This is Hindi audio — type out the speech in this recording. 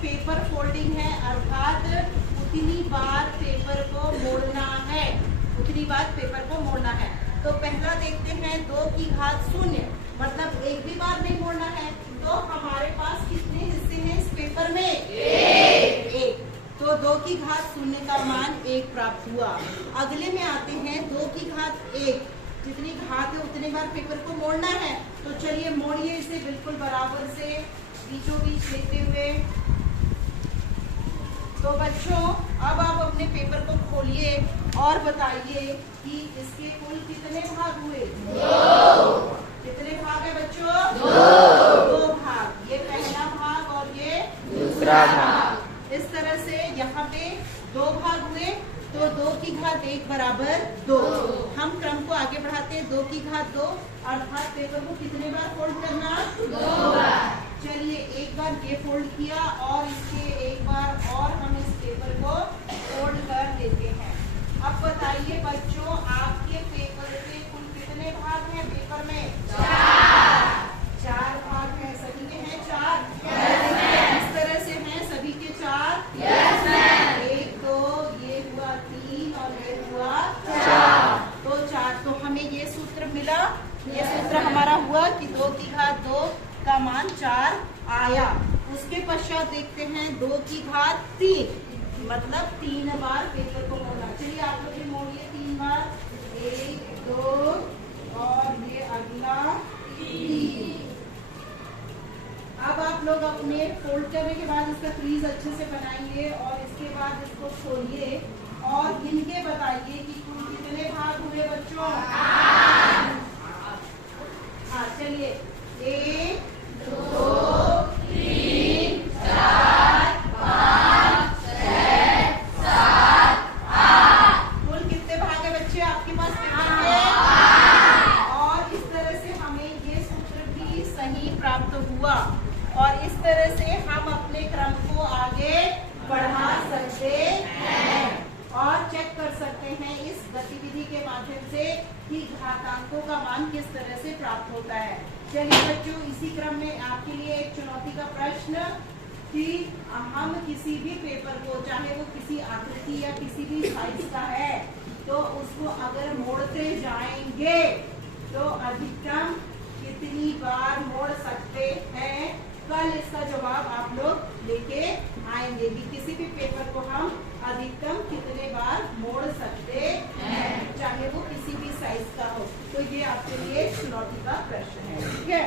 पेपर फोल्डिंग है, अर्थात उतनी बार पेपर को मोड़ना है, उतनी बार पेपर को मोड़ना है। तो पहला देखते हैं 2 की घात 0, मतलब एक भी बार नहीं मोड़ना है। तो हमारे पास कितने हिस्से हैं इस पेपर में? एक। तो 2 की घात 0 का मान 1 प्राप्त हुआ। अगले में आते हैं 2 की घात 1, जितनी घात है उतने बार पेपर को मोड़ना है। तो चलिए मोड़िए इसे बिल्कुल बराबर से, बीचों बीच लेते हुए। तो बच्चों अब आप अपने पेपर को खोलिए और बताइए कि इसके कुल कितने भाग हुए? 2। कितने भाग है बच्चों? 2 भाग। ये पहला भाग और ये दूसरा भाग। इस तरह से यहाँ पे 2 भाग हुए। तो 2 की घात 1 बराबर 2। हम क्रम को आगे बढ़ाते हैं। 2 की घात 2, अर्थात पेपर को कितने बार फोल्ड करना? 2 बार। चलिए एक बार ये फोल्ड किया और इसके एक बार और हम इस पेपर को फोल्ड कर देते हैं। अब बताइए बच्चों, आपके पेपर के कुल कितने भाग हैं पेपर में? 4 भाग हैं। सभी के हैं 4? इस तरह से हैं सभी के 4? 1 2 ये हुआ 3 और ये हुआ 4। तो 4। तो हमें ये सूत्र मिला, ये सूत्र हमारा हुआ कि 2 की घात 2 का मान 4 आया। उसके पश्चात देखते हैं 2 की घात 3, मतलब 3 बार पेपर को मोड़ना। चलिए आप लोग भी मोड़िए 3 बार। 1 2 और ये अगला 3। अब आप लोग अपने फोल्ड करने के बाद इसका क्रीज अच्छे से बनाइए और इसके बाद इसको खोलिए और गिन के बताइए कि कुल कितने भाग हुए बच्चों? हाँ चलिए 1 2 3 4 5 6 7 8। कुल कितने भाग है बच्चे आपके पास पेपर के? और इस तरह से हमें ये सूत्र भी सही प्राप्त हुआ और इस तरह से हम अपने क्रम को आगे बढ़ा सकते हैं और चेक कर सकते हैं इस गतिविधि के माध्यम से कि घातांकों का मान किस तरह से प्राप्त होता है। चलिए बच्चों, इसी क्रम में आपके लिए एक चुनौती का प्रश्न कि हम किसी भी पेपर को, चाहे वो किसी आकृति या किसी भी साइज का है, तो उसको अगर मोड़ते जाएंगे तो अधिकतम कितनी बार मोड़ सकते हैं? कल इसका जवाब आप लोग लेके आएंगे कि किसी भी पेपर को हम अधिकतम कितने बार मोड़ सकते हैं, चाहे वो किसी भी साइज का हो। तो ये आपके लिए चुनौती का प्रश्न है। ठीक है।